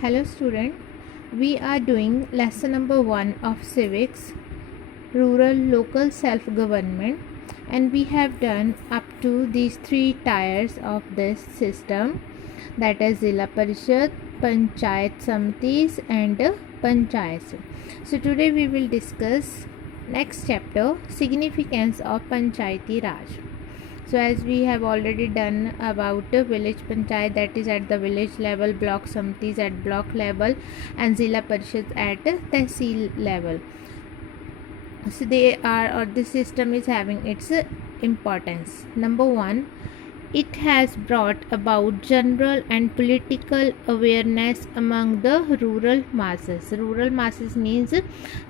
Hello student, we are doing lesson number 1 of civics, rural local self-government, and we have done up to these 3 tiers of this system, that is Zilla Parishad, Panchayat Samitis and Panchayats. So today we will discuss next chapter, significance of Panchayati Raj. So as we have already done about the village panchayat, that is at the village level, block samitis at block level, and Zilla Parishad at tehsil level. So they are, or this system is having its importance. Number 1, it has brought about general and political awareness among the rural masses. Rural masses means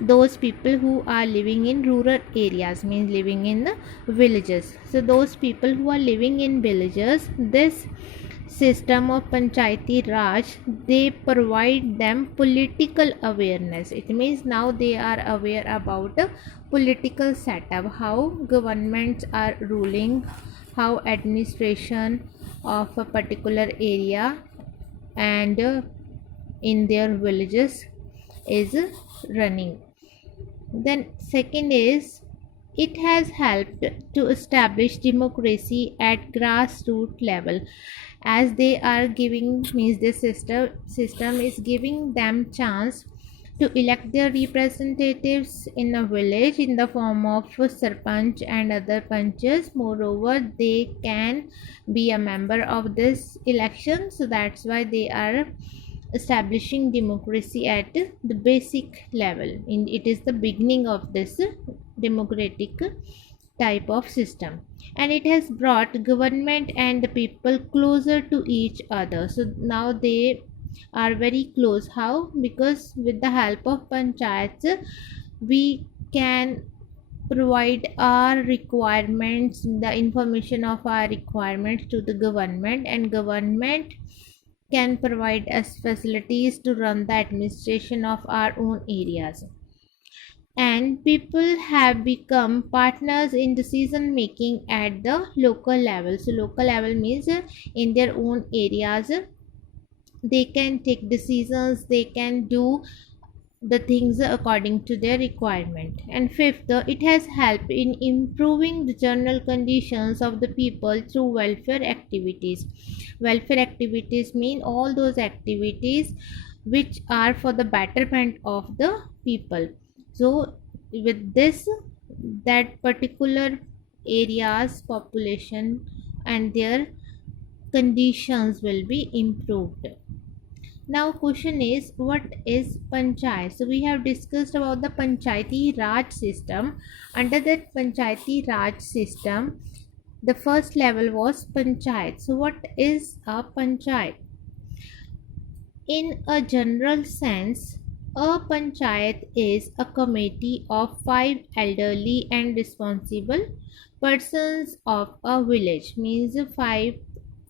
those people who are living in rural areas, means living in the villages. So those people who are living in villages, this system of Panchayati Raj, they provide them political awareness. It means now they are aware about the political setup, how governments are ruling, how administration of a particular area and in their villages is running. Then second is, it has helped to establish democracy at grassroots level, as they are giving, means this system is giving them chance to elect their representatives in a village in the form of sarpanch and other panches. Moreover, they can be a member of this election, so that's why they are establishing democracy at the basic level. It is the beginning of this democratic type of system, and it has brought government and the people closer to each other. So now they are very close. How? Because with the help of panchayats, we can provide our requirements, the information of our requirements to the government, and government can provide us facilities to run the administration of our own areas. And people have become partners in decision making at the local level. So local level means in their own areas they can take decisions, they can do the things according to their requirement. And fifth, it has helped in improving the general conditions of the people through welfare activities. Welfare activities mean all those activities which are for the betterment of the people. So with this, that particular area's population and their conditions will be improved. Now question is, what is panchayat? So we have discussed about the Panchayati Raj system. Under that Panchayati Raj system, the first level was panchayat. So what is a panchayat? In a general sense, a panchayat is a committee of 5 elderly and responsible persons of a village, means 5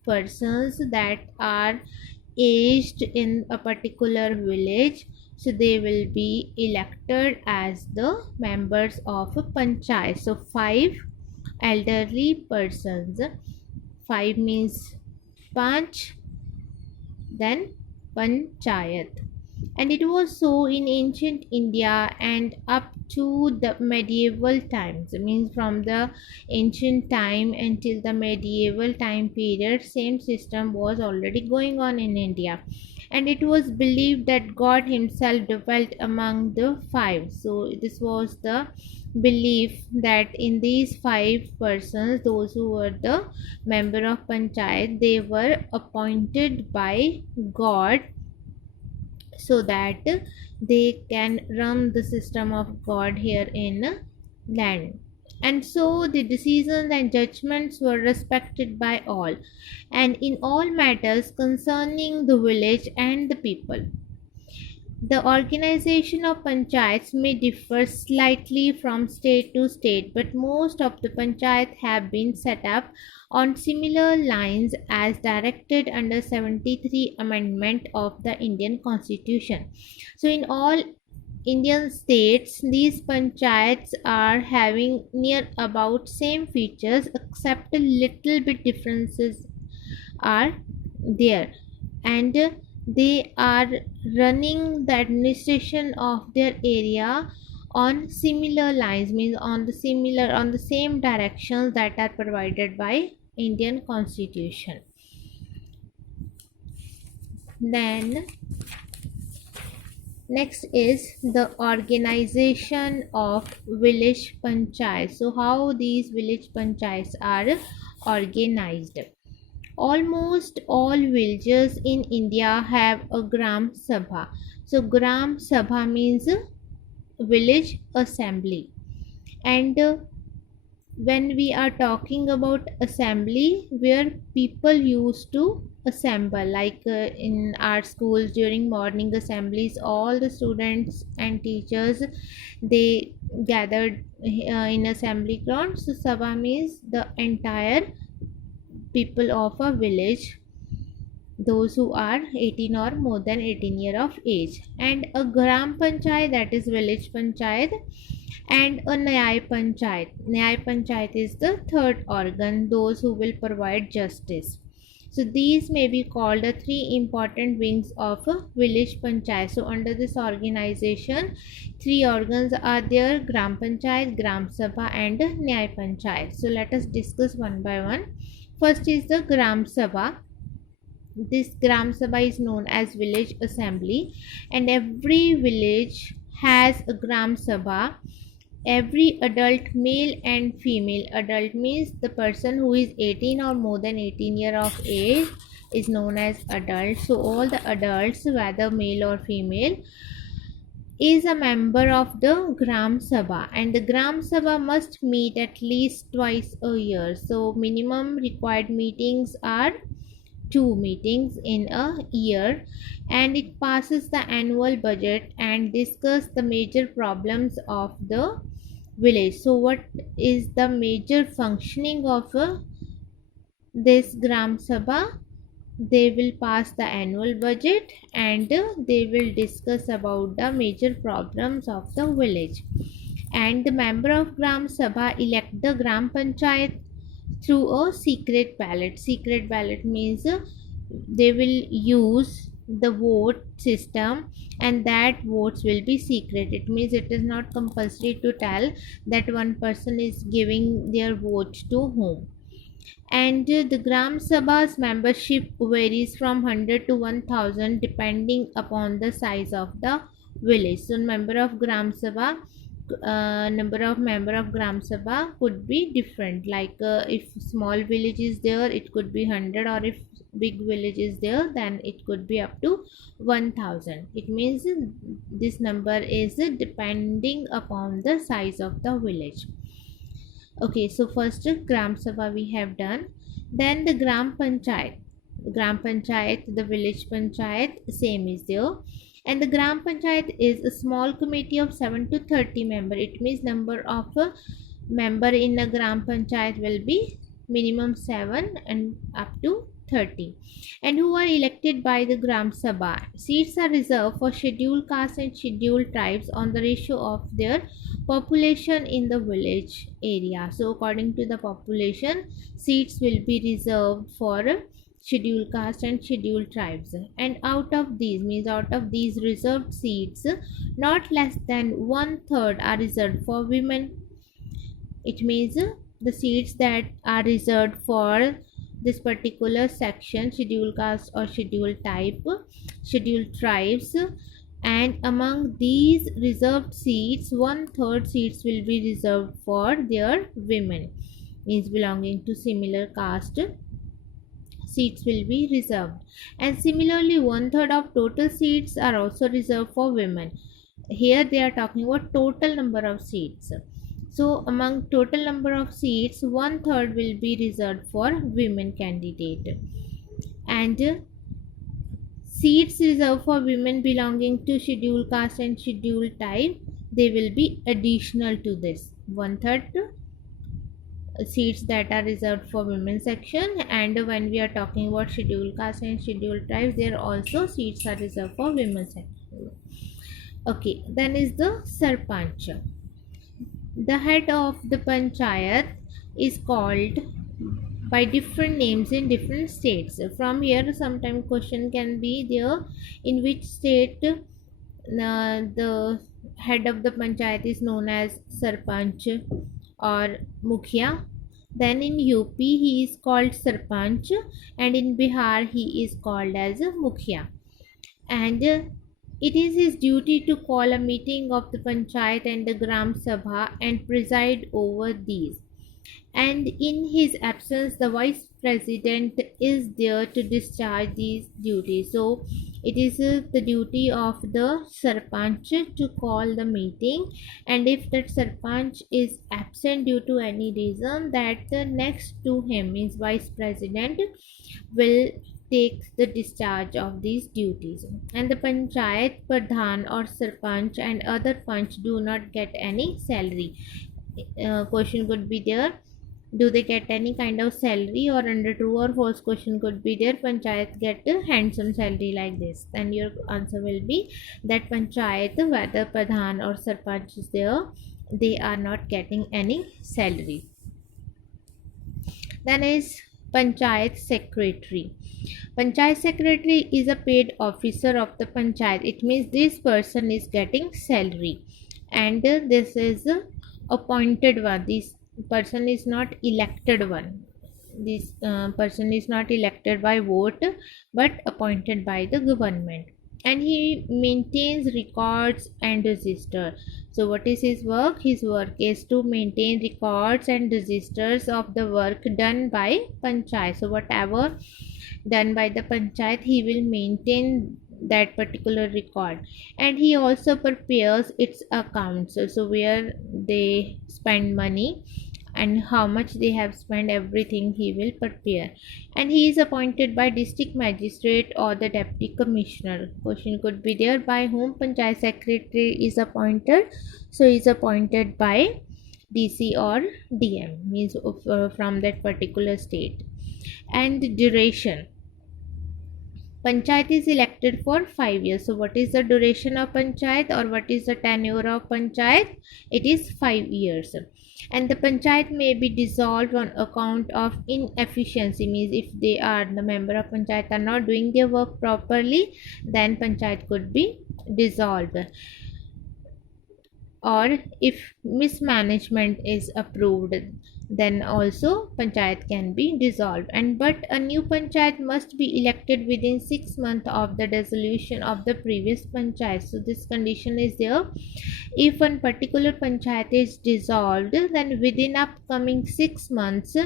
persons that are aged in a particular village. So they will be elected as the members of a panchayat. So 5 elderly persons, 5 means panch, then panchayat. And it was so in ancient India and up to the medieval times. It means from the ancient time until the medieval time period, same system was already going on in India. And it was believed that God himself dwelt among the 5. So this was the belief that in these 5 persons, those who were the member of panchayat, they were appointed by God so that they can run the system of God here in land. And so the decisions and judgments were respected by all, and in all matters concerning the village and the people. The organization of panchayats may differ slightly from state to state, but most of the panchayats have been set up on similar lines as directed under 73 amendment of the Indian Constitution. So in all Indian states, these panchayats are having near about same features, except a little bit differences are there. And they are running the administration of their area on similar lines, means on the same directions that are provided by Indian Constitution. Then next is the organization of village panchayat. So how these village panchayats are organized. Almost all villages in India have a gram sabha. So gram sabha means village assembly. And when we are talking about assembly, where people used to assemble, like in our schools during morning assemblies, all the students and teachers, they gathered in assembly ground. So sabha means the entire people of a village, those who are 18 or more than 18 year of age. And a gram panchayat, that is village panchayat, and a nyay panchayat. Nyay panchayat is the third organ, those who will provide justice. So these may be called the three important wings of a village panchayat. So under this organization, three organs are there: gram panchayat, gram sabha, and nyay panchayat. So let us discuss one by one. First is the gram sabha. This gram sabha is known as village assembly, and every village has a gram sabha. Every adult, male and female, adult means the person who is 18 or more than 18 year of age is known as adult. So all the adults, whether male or female, is a member of the gram sabha, and the gram sabha must meet at least twice a year. So minimum required meetings are 2 meetings in a year, and it passes the annual budget and discuss the major problems of the village. So what is the major functioning of this gram sabha? They will pass the annual budget, and they will discuss about the major problems of the village. And the member of gram sabha elect the gram panchayat through a secret ballot. Secret ballot means they will use the vote system, and that votes will be secret. It means it is not compulsory to tell that one person is giving their vote to whom. And the gram sabha's membership varies from 100 to 1000 depending upon the size of the village. So number of member of gram sabha could be different, like if small village is there, it could be 100, or if big village is there, then it could be up to 1000. It means this number is depending upon the size of the village. Okay, so first gram sabha we have done. Then the gram panchayat, the village panchayat, same is there. And the gram panchayat is a small committee of 7 to 30 member. It means number of a member in a gram panchayat will be minimum 7 and up to 30, and who are elected by the gram sabha. Seats are reserved for scheduled castes and scheduled tribes on the ratio of their population in the village area. So according to the population, seats will be reserved for scheduled caste and scheduled tribes. And out of these reserved seats, not less than 1/3 are reserved for women. It means the seats that are reserved for this particular section, scheduled caste or scheduled type, scheduled tribes, and among these reserved seats, 1/3 seats will be reserved for their women, means belonging to similar caste, seats will be reserved. And similarly, 1/3 of total seats are also reserved for women. Here they are talking about total number of seats. So among total number of seats, 1/3 will be reserved for women candidate, and seats reserved for women belonging to scheduled caste and scheduled type, they will be additional to this 1/3 seats that are reserved for women section. And when we are talking about scheduled caste and scheduled tribes, there also seats are reserved for women section. Okay, then is the sarpanch. The head of the panchayat is called by different names in different states. From here sometime question can be there, in which state the head of the panchayat is known as sarpanch or mukhia. Then in UP he is called sarpanch, and in Bihar he is called as mukhia. And it is his duty to call a meeting of the panchayat and the gram sabha and preside over these, and in his absence the vice president is there to discharge these duties. So it is the duty of the sarpanch to call the meeting, and if that sarpanch is absent due to any reason, that the next to him means vice president will take the discharge of these duties. And the panchayat pradhan or sarpanch and other panch do not get any salary. Question could be there, do they get any kind of salary, or under true or false question could be there, panchayat get a handsome salary like this. Then your answer will be that panchayat, whether pradhan or sarpanch is there, they are not getting any salary. Then is panchayat secretary. Panchayat secretary is a paid officer of the panchayat. It means this person is getting salary, and this is appointed one. This person is not elected one. This person is not elected by vote but appointed by the government, and he maintains records and register. So what is his work? His work is to maintain records and registers of the work done by panchayat. So whatever done by the panchayat, he will maintain that particular record, and he also prepares its accounts, so where they spend money and how much they have spent, everything he will prepare. And he is appointed by district magistrate or the deputy commissioner. Question could be there, by whom panchayat secretary is appointed? So he is appointed by DC or DM, means from that particular state. And duration, panchayat is elected for 5 years. So what is the duration of panchayat, or what is the tenure of panchayat? It is 5 years. And the panchayat may be dissolved on account of inefficiency, means if they are, the member of panchayat are not doing their work properly, then panchayat could be dissolved. Or if mismanagement is approved, then also panchayat can be dissolved. And but a new panchayat must be elected within 6 months of the dissolution of the previous panchayat. So this condition is there. If one particular panchayat is dissolved, then within upcoming 6 months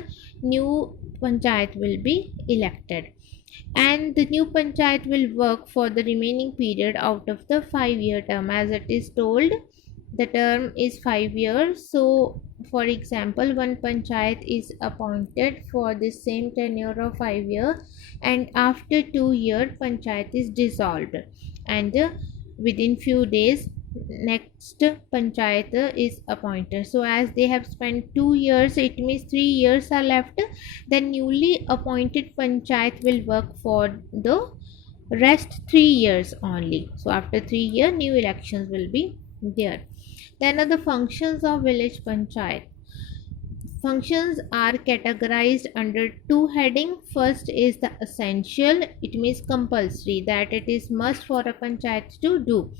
new panchayat will be elected, and the new panchayat will work for the remaining period out of the 5-year term. As it is told, the term is 5 years. So for example, one panchayat is appointed for the same tenure of 5 years, and after 2 years panchayat is dissolved, and within few days next panchayat is appointed. So as they have spent 2 years, it means 3 years are left, then newly appointed panchayat will work for the rest 3 years only. So after 3 years new elections will be there. Then are the functions of village panchayat. Functions are categorized under two headings. First is the essential, it means compulsory, that it is must for a panchayat to do,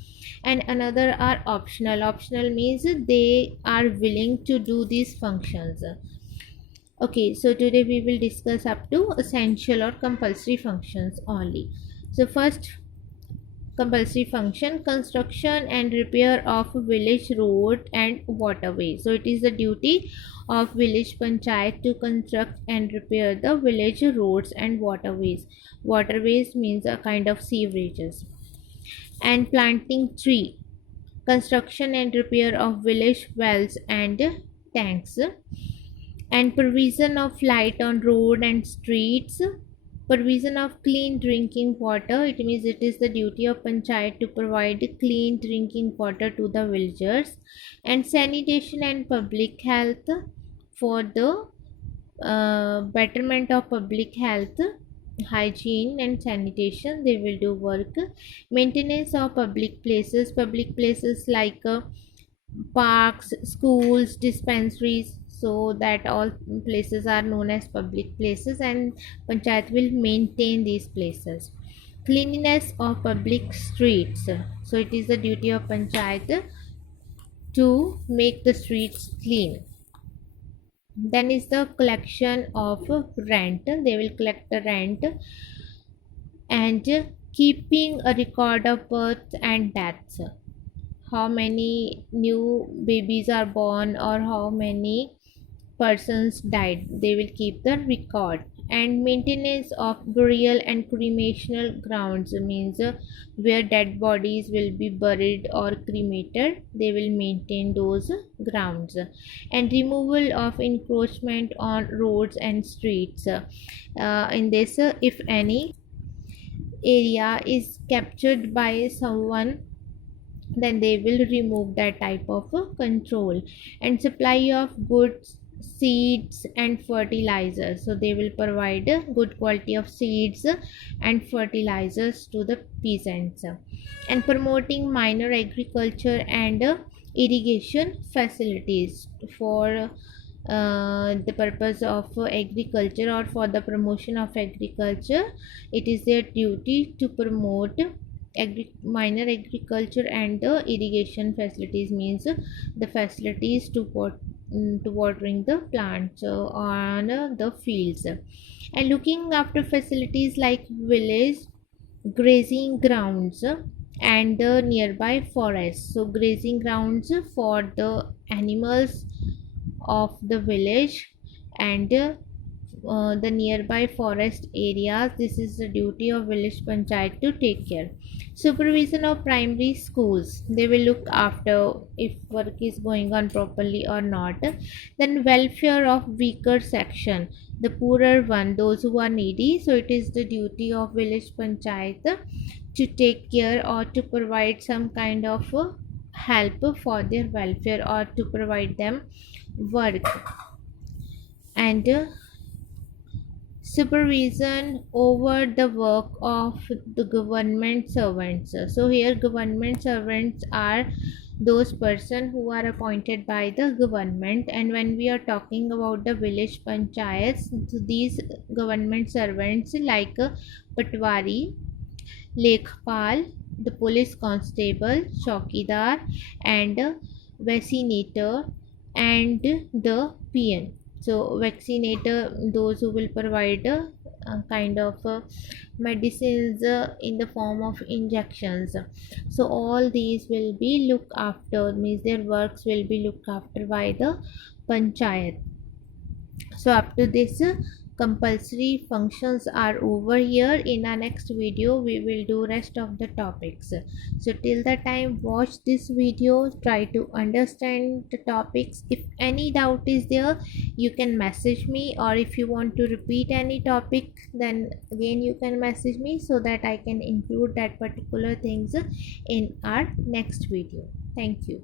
and another are optional. Optional means they are willing to do these functions. Okay, so today we will discuss up to essential or compulsory functions only. So first compulsory function, construction and repair of village road and waterway. So it is the duty of village panchayat to construct and repair the village roads and waterways. Waterways means a kind of sewerages. And planting tree, construction and repair of village wells and tanks, and provision of light on road and streets, provision of clean drinking water. It means it is the duty of panchayat to provide clean drinking water to the villagers, and sanitation and public health, for the betterment of public health, hygiene and sanitation they will do work. Maintenance of public places like parks, schools, dispensaries. so that all places are known as public places, and panchayat will maintain these places. Cleanliness of public streets, so it is the duty of panchayat to make the streets clean. Then is the collection of rent. They will collect the rent, and keeping a record of births and deaths. How many new babies are born or how many persons died, they will keep the record. And maintenance of burial and cremational grounds, means where dead bodies will be buried or cremated, they will maintain those grounds. And removal of encroachment on roads and streets, in this, if any area is captured by someone, then they will remove that type of control. And supply of goods, seeds and fertilizers, so they will provide a good quality of seeds and fertilizers to the peasants. And promoting minor agriculture and irrigation facilities for the purpose of agriculture or for the promotion of agriculture. It is their duty to promote minor agriculture and the irrigation facilities, means the facilities to to watering the plants on the fields. And looking after facilities like village grazing grounds and the nearby forests, so grazing grounds for the animals of the village, and the nearby forest areas, this is the duty of village panchayat to take care. Supervision of primary schools, they will look after if work is going on properly or not. Then welfare of weaker section, the poorer one, those who are needy, so it is the duty of village panchayat to take care or to provide some kind of help for their welfare or to provide them work. And supervision over the work of the government servants. So here government servants are those persons who are appointed by the government, and when we are talking about the village panchayats, these government servants like patwari, lekhpal, the police constable, chowkidar, and vaccinator, and the PN. So vaccinator, those who will provide kind of medicines in the form of injections. So all these will be looked after, means their works will be looked after by the panchayat. So up to this compulsory functions are over here. In our next video we will do rest of the topics. So till the time, watch this video, try to understand the topics. If any doubt is there, you can message me, or if you want to repeat any topic, then again you can message me so that I can include that particular things in our next video. Thank you.